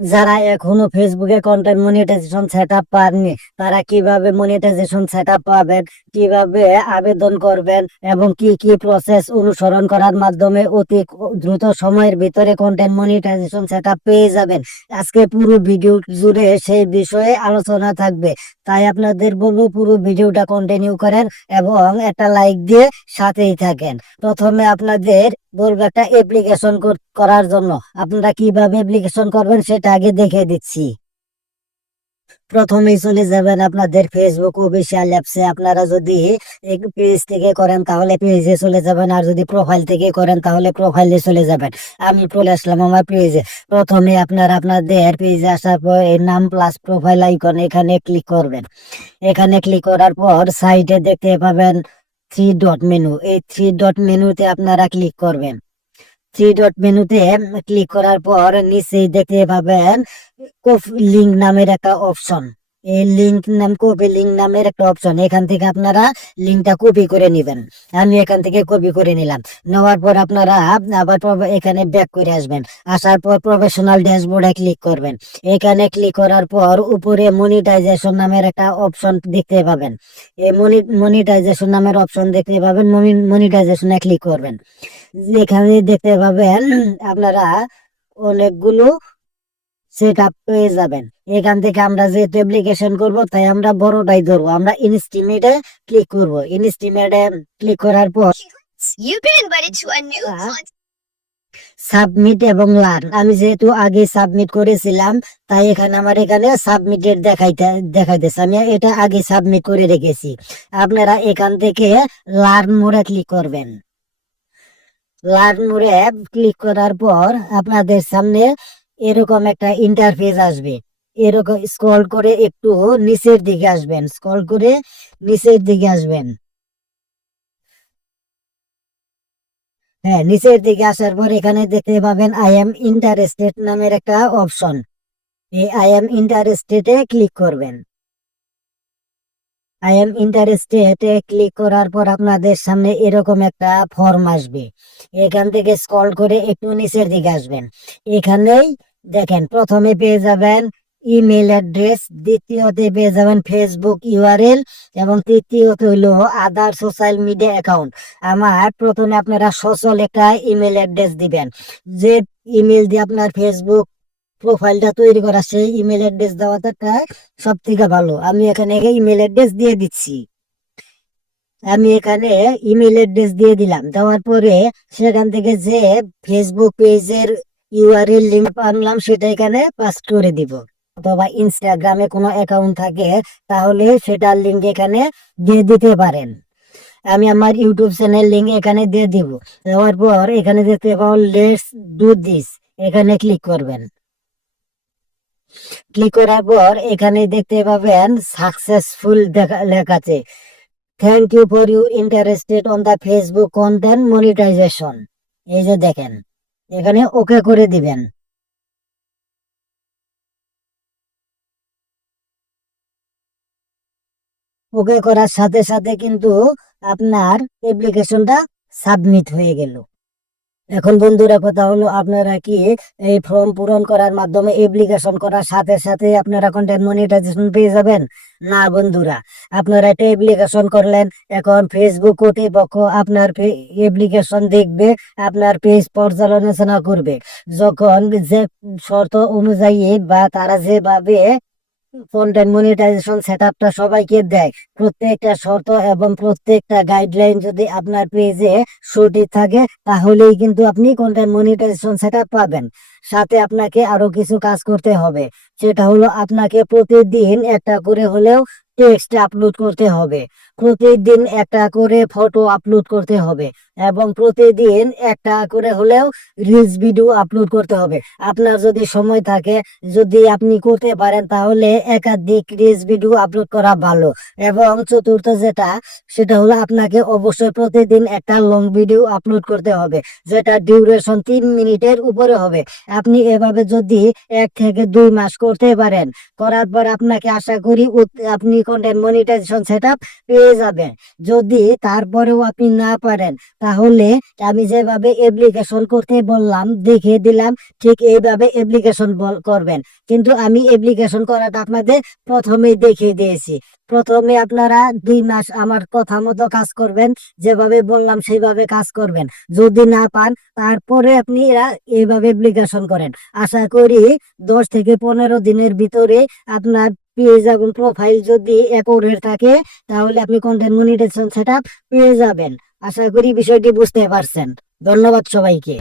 যারা এখনো ফেসবুকে কন্টেন্ট মনিটাইজেশন সেটআপ পাননি, তারা কিভাবে মনিটাইজেশন সেটআপ পাবেন, কিভাবে আবেদন করবেন এবং কি কি প্রসেস অনুসরণ করার মাধ্যমে অতি দ্রুত সময়ের ভিতরে কন্টেন্ট মনিটাইজেশন সেটআপ পেয়ে যাবেন, আজকে পুরো ভিডিও জুড়ে সেই বিষয়ে আলোচনা থাকবে। তাই আপনাদের বলবো পুরো ভিডিওটা কন্টিনিউ করেন এবং একটা লাইক দিয়ে সাথেই থাকেন। প্রথমে আপনাদের বলবো একটা অ্যাপ্লিকেশন করার জন্য। আপনারা কিভাবে অ্যাপ্লিকেশন করবেন সেটা আগে দেখে দিচ্ছি। প্রথমেই চলে যাবেন আপনাদের ফেসবুক অফিসিয়াল অ্যাপসে। আপনারা যদি পেজ থেকে করেন তাহলে পেজে চলে যাবেন, আর যদি প্রোফাইল থেকে করেন তাহলে প্রোফাইলে চলে যাবেন। আমি চলে আসলাম আমার পেজে। প্রথমে আপনারা আপনাদের পেজে আসার পর এই নাম প্লাস প্রোফাইল আইকন এখানে ক্লিক করবেন। এখানে ক্লিক করার পর সাইডে দেখতে পাবেন থ্রি ডট মেনু। এই থ্রি ডট মেনুতে আপনারা ক্লিক করবেন। থ্রি ডট মেনুতে ক্লিক করার পর নিচেই দেখতে পাবেন লিঙ্ক নামের একটা অপশন। এই লিঙ্ক নাম কপি লিঙ্ক নামের একটা অপশন, এখান থেকে আপনারা লিঙ্কটা কপি করে নেবেন। আমি এখান থেকে কপি করে নিলাম। নেওয়ার পর আপনারা আবার এখানে ব্যাক করে আসবেন। আসার পর প্রফেশনাল ড্যাশবোর্ডে ক্লিক করবেন। এখানে ক্লিক করার পর উপরে মনিটাইজেশন নামের একটা অপশন দেখতে পাবেন। এই মনিটাইজেশন নামের অপশন দেখতে পাবেন, মনিটাইজেশনে ক্লিক করবেন। এখানে দেখতে পাবেন আপনারা অনেকগুলো সেট আপ পেয়ে যাবেন। এখান থেকে আমরা যেহেতু অ্যাপ্লিকেশন করবো তাই আমরা বড়টাই ধরবো। আমরা ইনস্টিমেটে ক্লিক করব। ইনস্টিমেটে ক্লিক করার পর সাবমিট এবং লার্ন, আমি যেহেতু আগে সাবমিট করেছিলাম তাই এখানে আমার এখানে সাবমিটেড দেখাইতেছে। আমি এটা আগে সাবমিট করে রেখেছি। আপনারা এখান থেকে লার্ন মোডে ক্লিক করবেন। লার্ন মোডে ক্লিক করার পর আপনাদের সামনে এরকম একটা ইন্টারফেস আসবে। এরকম স্ক্রল করে একটু নিচের দিকে আসবেন, স্ক্রল করে নিচের দিকে আসবেন। হ্যাঁ, নিচের দিকে আসার পর এখানে দেখতে পাবেন আই এম ইন্টারেস্টেড নামের একটা অপশন। এই আই এম ইন্টারেস্টেড এ ক্লিক করবেন। আই এম ইন্টারেস্টেড এ ক্লিক করার পর আপনাদের সামনে এরকম একটা ফর্ম আসবে। এখান থেকে স্ক্রল করে একটু নিচের দিকে আসবেন। এখানেই দেখেন প্রথমে পেয়ে যাবেন ইমেল অ্যাড্রেস, দ্বিতীয়তে পেয়ে যাবেন ফেসবুক ইউআরএল এবং তৃতীয়ত হইলো আদার সোশ্যাল মিডিয়া অ্যাকাউন্ট। আমার প্রথমে আপনারা সচল একটা ইমেল অ্যাড্রেস দিবেন। যে ইমেল দিয়ে আপনার ফেসবুক প্রোফাইলটা তৈরি করা সেই ইমেল অ্যাড্রেস দেওয়াটা সব থেকে ভালো। আমি এখানে ইমেল অ্যাড্রেস দিয়ে দিচ্ছি। আমি এখানে ইমেল অ্যাড্রেস দিয়ে দিলাম। দেওয়ার পরে সেখান থেকে যে ফেসবুক পেজের ইউআরএল লিংক আনলাম সেটা এখানে পাস্ট করে দিব। অথবা ইনস্টাগ্রামে কোনো অ্যাকাউন্ট থাকে তাহলে সেটার লিংক এখানে দিয়ে দিতে পারেন। আমি আমার ইউটিউব চ্যানেল লিংক এখানে দিয়ে দিব। দেওয়ার পর এখানে দেখতে পাবেন লেটস ডু দিস, এখানে ক্লিক করবেন। ক্লিক করার পর এখানে দেখতে পাবেন সাকসেসফুল লেখাছে। Thank you for you interested on the Facebook content monetization. এই যে দেখেন, এখানে ওকে করে দিবেন। ওকে করার সাথে সাথে কিন্তু আপনার অ্যাপ্লিকেশনটা সাবমিট হয়ে গেল। এখন বন্ধুরা কথা হলো, আপনারা কি এই ফর্ম পূরণ করার মাধ্যমে অ্যাপ্লিকেশন করার সাথে সাথে আপনারা কন্টেন্ট মনিটাইজেশন পেয়ে যাবেন? না বন্ধুরা, আপনারা একটা অ্যাপ্লিকেশন করলেন, এখন ফেসবুক কর্তৃপক্ষ আপনার অ্যাপ্লিকেশন দেখবে, আপনার পেজ পর্যালোচনা করবে। যখন যে শর্ত অনুযায়ী বা তারা যেভাবে কন্টেন্ট মনিটাইজেশন সেটআপটা সবাইকে দেয়, প্রত্যেকটা শর্ত এবং প্রত্যেকটা গাইডলাইন যদি আপনার পেজে সঠিক থাকে তাহলেই কিন্তু আপনি কন্টেন্ট মনিটাইজেশন সেটআপ পাবেন। সাথে আপনাকে আরো কিছু কাজ করতে হবে। সেটা হলো আপনাকে প্রতিদিন একটা করে হলেও টেক্সট আপলোড করতে হবে, প্রতিদিন একটা করে ফটো আপলোড করতে হবে এবং প্রতিদিন একটা করে হলেও রিলস ভিডিও আপলোড করতে হবে। আপনার যদি সময় থাকে, যদি আপনি করতে পারেন তাহলে একাধিক রিলস ভিডিও আপলোড করা ভালো। এবং চতুর্থ যেটা, সেটা হলো আপনাকে অবশ্যই প্রতিদিন একটা লং ভিডিও আপলোড করতে হবে, যেটা ডিউরেশন 3 মিনিটের উপরে হবে। আপনি এভাবে যদি 1 থেকে 2 মাস করতে পারেন, করার পর আপনাকে আশা করি আপনি কন্টেন্ট মনিটাইজেশন সেটআপ পেয়ে যাবেন। যদি তারপরেও আপনি না পারেন তাহলে আমি যেভাবে অ্যাপ্লিকেশন করতে বললাম দেখিয়ে দিলাম, ঠিক এইভাবে অ্যাপ্লিকেশন করবেন। কিন্তু আমি অ্যাপ্লিকেশন করাটা আপনাদের প্রথমেই দেখিয়ে দিয়েছি। প্রথমে আপনারা 2 মাস আমার কথা মতো কাজ করবেন, যেভাবে বললাম সেইভাবে কাজ করবেন। যদি না পান তারপরে আপনি এইভাবে অ্যাপ্লিকেশন করেন। আশা করি 10 থেকে 15 দিনের ভিতরে আপনার পেজ এবং প্রোফাইল যদি অ্যাকাউন্টের থাকে তাহলে আপনি কন্টেন্ট মনিটাইজেশন সেটআপ পেয়ে যাবেন। আশা করি বিষয়টি বুঝতে পারছেন। ধন্যবাদ সবাইকে।